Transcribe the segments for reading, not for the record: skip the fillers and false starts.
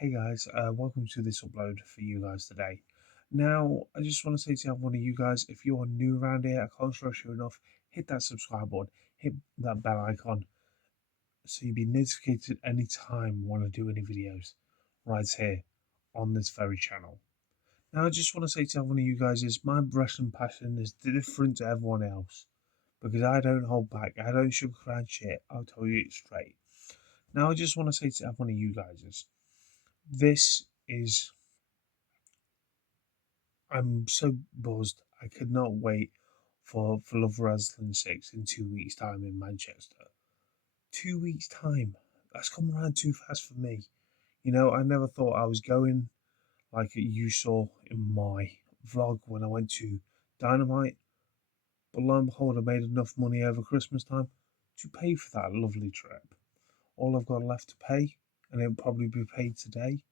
Hey guys, welcome to this upload for you guys today. Now, I just want to say to one of you guys, if you're new around here, I can't stress you enough, hit that subscribe button, hit that bell icon, so you'll be notified anytime I want to do any videos right here on this very channel. Now, I just want to say to one of you guys is my wrestling passion is different to everyone else because I don't hold back, I don't sugarcoat shit, I'll tell you it straight. Now, I just want to say to one of you guys is this is I'm so buzzed. I could not wait for Love Wrestling 6 in 2 weeks' time in Manchester. 2 weeks' time. That's come around too fast for me. I never thought I was going like you saw in my vlog when I went to Dynamite. But lo and behold, I made enough money over Christmas time to pay for that lovely trip. All I've got left to pay, and it'll probably be paid today,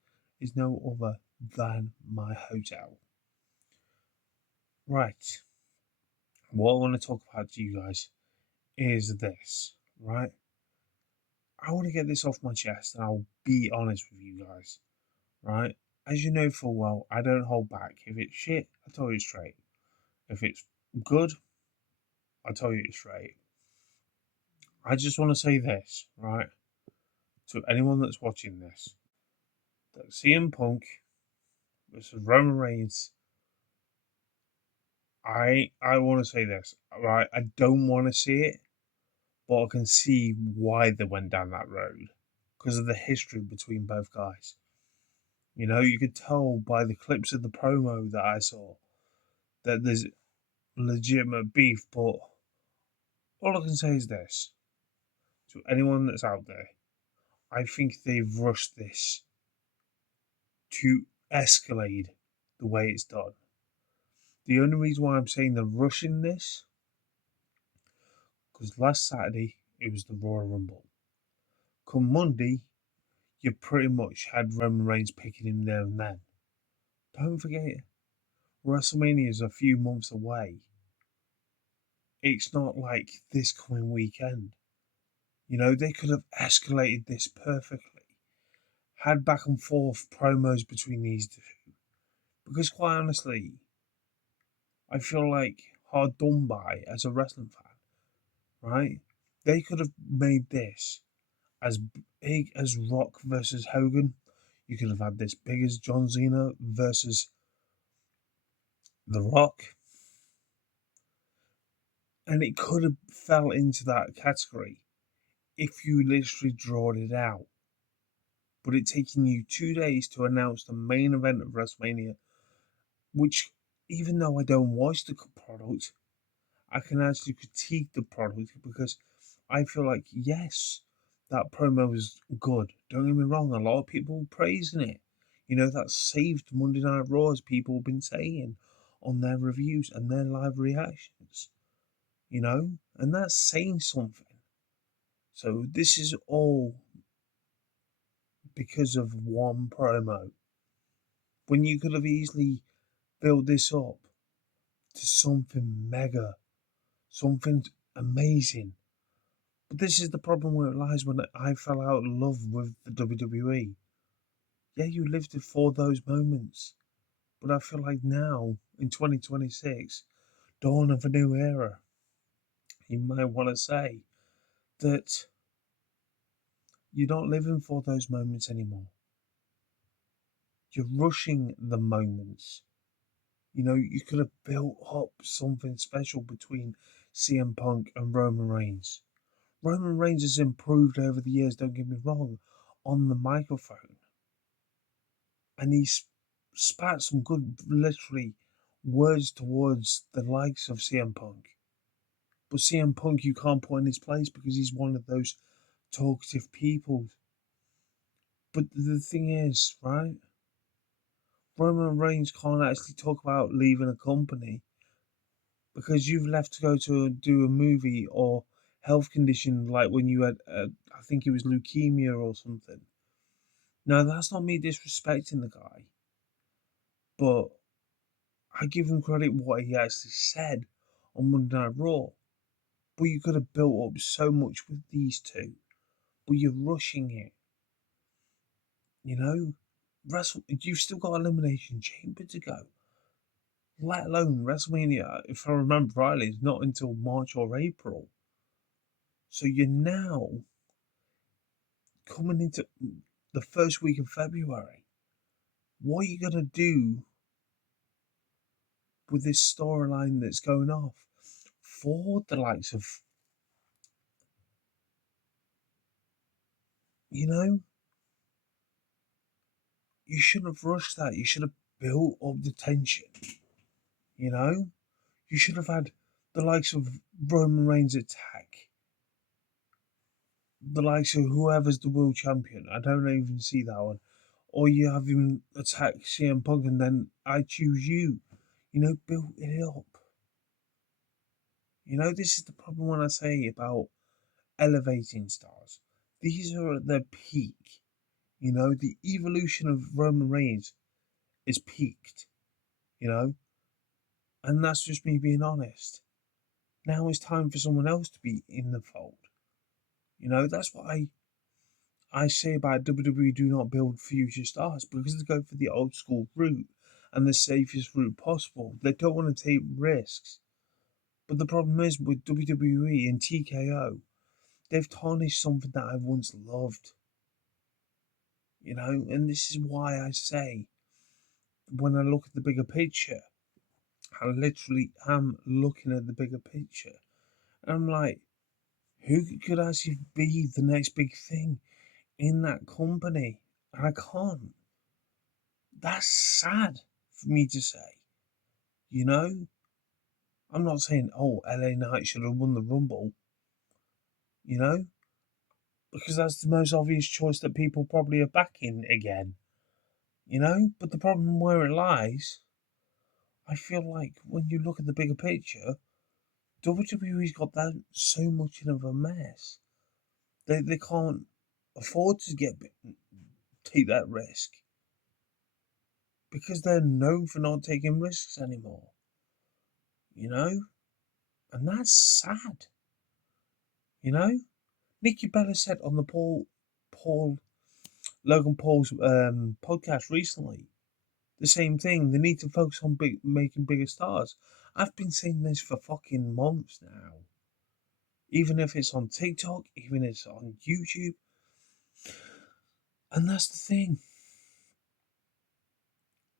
is no other than my hotel. Right. What I want to talk about to you guys is this, right? I want to get this off my chest and I'll be honest with you guys, right? As you know full well, I don't hold back. If it's shit, I tell you straight. If it's good, I tell you straight. I just want to say this, right? To anyone that's watching this, that CM Punk versus Roman Reigns, I want to say this, right? I don't want to see it, but I can see why they went down that road because of the history between both guys. You could tell by the clips of the promo that I saw that there's legitimate beef, but all I can say is this to anyone that's out there, I think they've rushed this to escalate the way it's done. The only reason why I'm saying they're rushing this, because last Saturday it was the Royal Rumble. Come Monday, you pretty much had Roman Reigns picking him there and then. Don't forget, WrestleMania is a few months away. It's not like this coming weekend. They could have escalated this perfectly, had back and forth promos between these two. Because quite honestly, I feel like hard done by as a wrestling fan, right? They could have made this as big as Rock versus Hogan. You could have had this big as John Cena versus The Rock. And it could have fell into that category if you literally drawed it out. But it taking you 2 days to announce the main event of WrestleMania, which even though I don't watch the product, I can actually critique the product because I feel like yes, that promo was good. Don't get me wrong, a lot of people praising it. That saved Monday Night Raw, as people have been saying on their reviews and their live reactions. And that's saying something. So this is all because of one promo. When you could have easily built this up to something mega, something amazing. But this is the problem where it lies when I fell out of love with the WWE. Yeah, you lived it for those moments. But I feel like now, in 2026, dawn of a new era, you might want to say that you're not living for those moments anymore. You're rushing the moments. You could have built up something special between CM Punk and Roman Reigns. Roman Reigns has improved over the years, don't get me wrong, on the microphone. And he's spat some good, literally, words towards the likes of CM Punk. But CM Punk, you can't put in his place because he's one of those talkative people. But the thing is, right? Roman Reigns can't actually talk about leaving a company because you've left to go to do a movie or health condition like when you had, I think it was leukemia or something. Now, that's not me disrespecting the guy, but I give him credit what he actually said on Monday Night Raw. But you could have built up so much with these two, but you're rushing it. You know, You've still got Elimination Chamber to go. Let alone WrestleMania, if I remember rightly, is not until March or April. So you're now coming into the first week of February. What are you gonna do with this storyline that's going off for the likes of, you know, you shouldn't have rushed that. You should have built up the tension, you know? You should have had the likes of Roman Reigns attack the likes of whoever's the world champion. I don't even see that one. Or you have him attack CM Punk and then I choose you. You know, build it up. You know, this is the problem when I say about elevating stars. These are at their peak. You know, the evolution of Roman Reigns is peaked. You know, and that's just me being honest. Now it's time for someone else to be in the fold. You know, that's what I say about WWE do not build future stars because they go for the old school route and the safest route possible. They don't want to take risks. But the problem is with WWE and TKO, they've tarnished something that I once loved. You know, and this is why I say when I look at the bigger picture, I literally am looking at the bigger picture. And I'm like, who could actually be the next big thing in that company? And I can't. That's sad for me to say. You know, I'm not saying, oh, LA Knight should have won the Rumble, you know, because that's the most obvious choice that people probably are backing again, you know. But the problem where it lies, I feel like when you look at the bigger picture, WWE's got that so much of a mess. They can't afford to take that risk because they're known for not taking risks anymore, you know, and that's sad, you know. Nikki Bella said on the Logan Paul's podcast recently the same thing. They need to focus on making bigger stars. I've been saying this for fucking months now. Even if it's on TikTok, even if it's on YouTube, and that's the thing.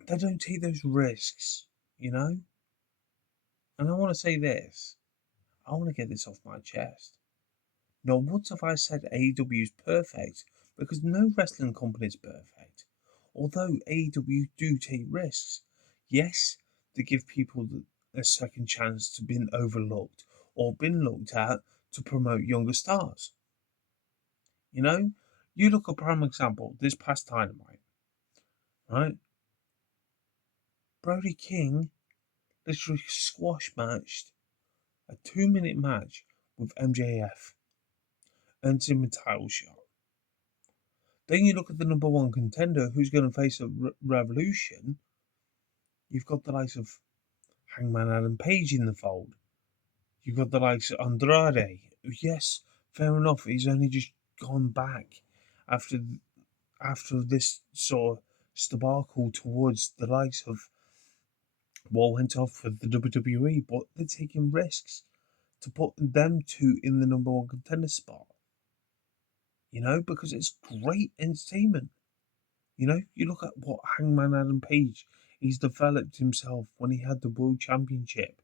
They don't take those risks, you know. And I want to say this. I want to get this off my chest. Not once have I said AEW is perfect, because no wrestling company is perfect. Although AEW do take risks, yes, they give people a second chance to be overlooked or been looked at to promote younger stars. You know, you look at prime example this past Dynamite, right? Brody King literally squash matched a 2 minute match with MJF, earned him a title shot. Then you look at the number one contender who's going to face a revolution. You've got the likes of Hangman Adam Page in the fold. You've got the likes of Andrade. Yes, fair enough. He's only just gone back after this sort of debacle towards the likes of what went off with the WWE, but they're taking risks to put them two in the number one contender spot. You know, because it's great entertainment. You know, you look at what Hangman Adam Page he's developed himself when he had the World Championship.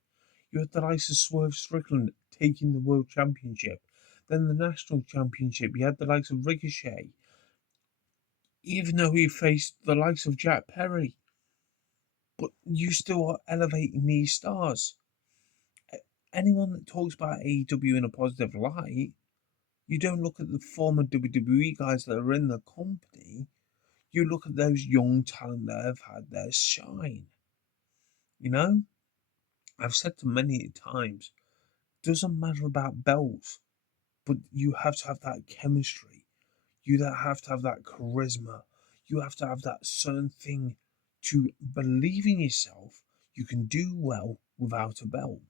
You had the likes of Swerve Strickland taking the World Championship. Then the National Championship, you had the likes of Ricochet. Even though he faced the likes of Jack Perry. But you still are elevating these stars. Anyone that talks about AEW in a positive light, you don't look at the former WWE guys that are in the company. You look at those young talent that have had their shine. You know, I've said to many times, doesn't matter about belts, but you have to have that chemistry. You have to have that charisma. You have to have that certain thing to believe in yourself. You can do well without a belt.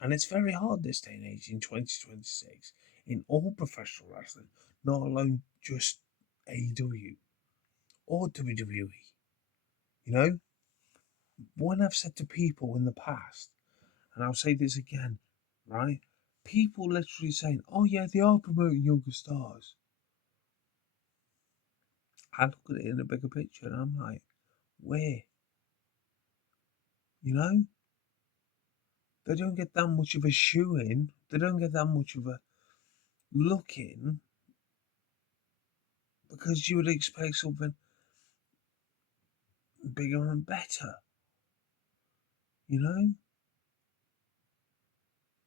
And it's very hard this day and age in 2026 in all professional wrestling, not alone just AEW. or WWE. You know, when I've said to people in the past, and I'll say this again, right? People literally saying, "Oh yeah, they are promoting younger stars." I look at it in a bigger picture, and I'm like, where? You know, they don't get that much of a shoe in. They don't get that much of a look in because you would expect something bigger and better. You know,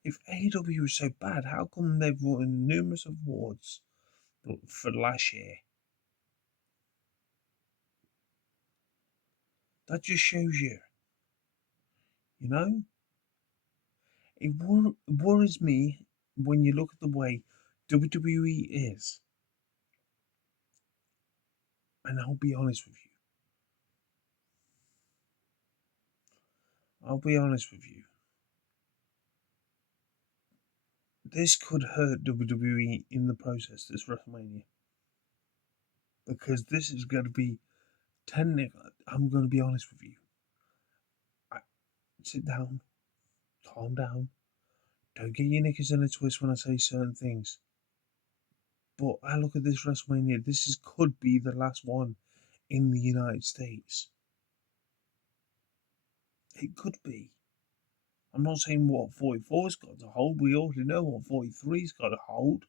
if AEW was so bad, how come they've won numerous awards for last year? That just shows you, you know, worries me when you look at the way WWE is. And I'll be honest with you. I'll be honest with you. This could hurt WWE in the process, this WrestleMania. Because this is going to be technical. I'm going to be honest with you. I, sit down, calm down. Don't get your knickers in a twist when I say certain things. But I look at this WrestleMania. Could be the last one in the United States. It could be. I'm not saying what 44's got to hold. We already know what 43's got to hold.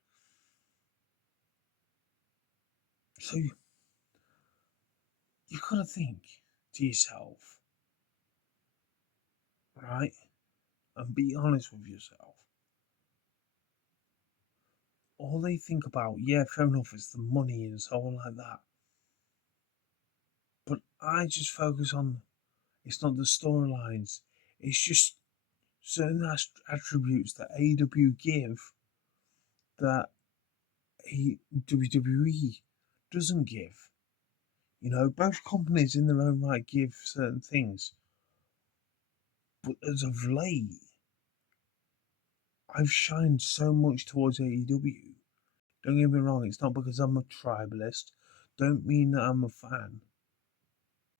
So you got to think to yourself, right? And be honest with yourself. All they think about, yeah, fair enough, is the money and so on like that. But I just focus on, it's not the storylines. It's just certain attributes that AEW give that WWE doesn't give. You know, both companies in their own right give certain things. But as of late, I've shined so much towards AEW. Don't get me wrong, it's not because I'm a tribalist. Don't mean that I'm a fan.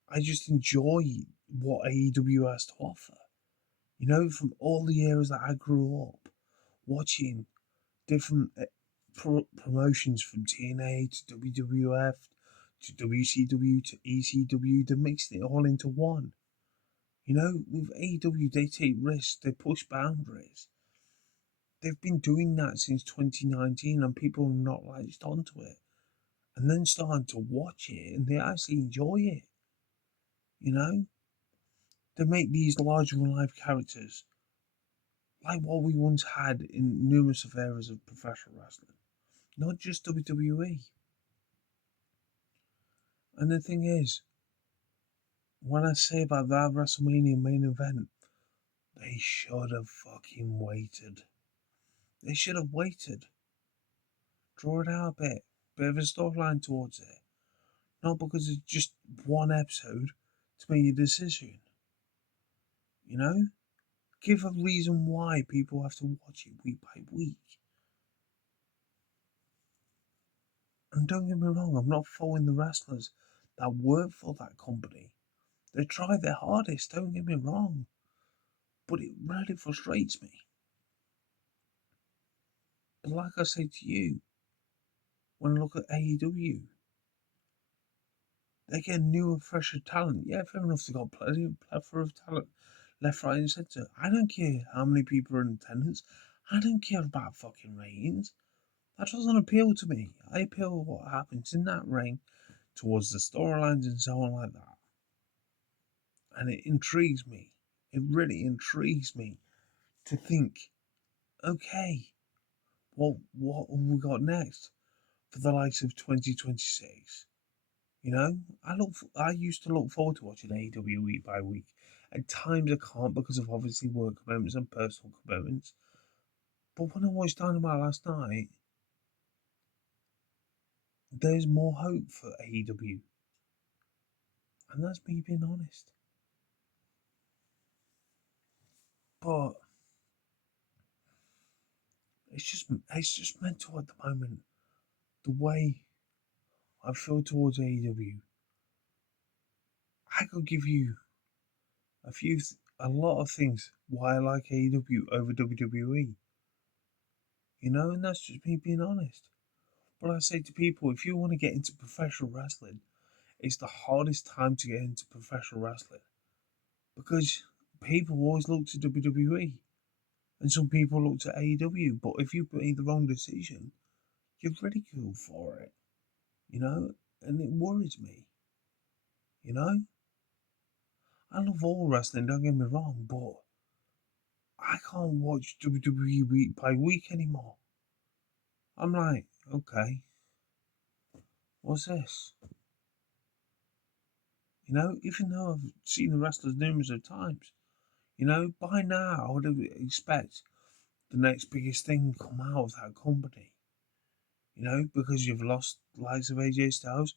I just enjoy what AEW has to offer. You know, from all the years that I grew up watching different promotions from TNA to WWF to WCW to ECW, they're mixing it all into one. You know, with AEW, they take risks, they push boundaries. They've been doing that since 2019, and people are not latched onto it. And then starting to watch it, and they actually enjoy it. You know, they make these larger than life characters like what we once had in numerous of eras of professional wrestling, not just WWE. And the thing is, when I say about that WrestleMania main event, they should have fucking waited. They should have waited. Draw it out a bit of a storyline towards it. Not because it's just one episode to make a decision. You know? Give a reason why people have to watch it week by week. And don't get me wrong, I'm not faulting the wrestlers that work for that company. They try their hardest, don't get me wrong. But it really frustrates me. But like I say to you, when I look at AEW, they get new and fresher talent. Yeah, fair enough, they got plenty of plethora of talent left, right, and centre. I don't care how many people are in attendance. I don't care about fucking ratings. That doesn't appeal to me. I appeal to what happens in that ring towards the storylines and so on like that. And it intrigues me. It really intrigues me to think, okay, what have we got next for the likes of 2026? You know, I used to look forward to watching AEW week by week. At times I can't because of obviously work commitments and personal commitments. But when I watched Dynamite last night, there's more hope for AEW, and that's me being honest. But it's just mental at the moment. The way I feel towards AEW. I could give you a lot of things why I like AEW over WWE. And that's just me being honest. But I say to people, if you want to get into professional wrestling, it's the hardest time to get into professional wrestling because people always look to WWE and some people look to AEW. But if you made the wrong decision, you're ridiculed for it, you know, and it worries me, you know. I love all wrestling, don't get me wrong, but I can't watch WWE week by week anymore. I'm like, okay, what's this? Even though I've seen the wrestlers numerous of times, by now I would expect the next biggest thing to come out of that company. Because you've lost the likes of AJ Styles,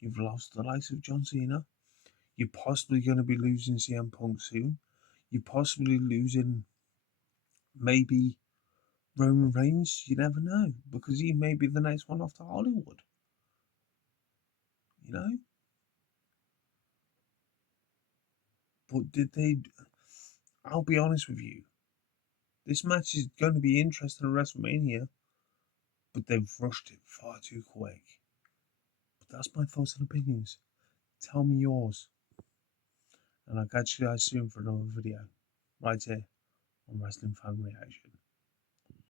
you've lost the likes of John Cena, you're possibly going to be losing CM Punk soon, you're possibly losing maybe Roman Reigns, you never know, because he may be the next one off to Hollywood, you know? But I'll be honest with you, this match is going to be interesting at WrestleMania, but they've rushed it far too quick. But that's my thoughts and opinions. Tell me yours. And I'll catch you guys soon for another video. Right here on Wrestling Fan Reaction.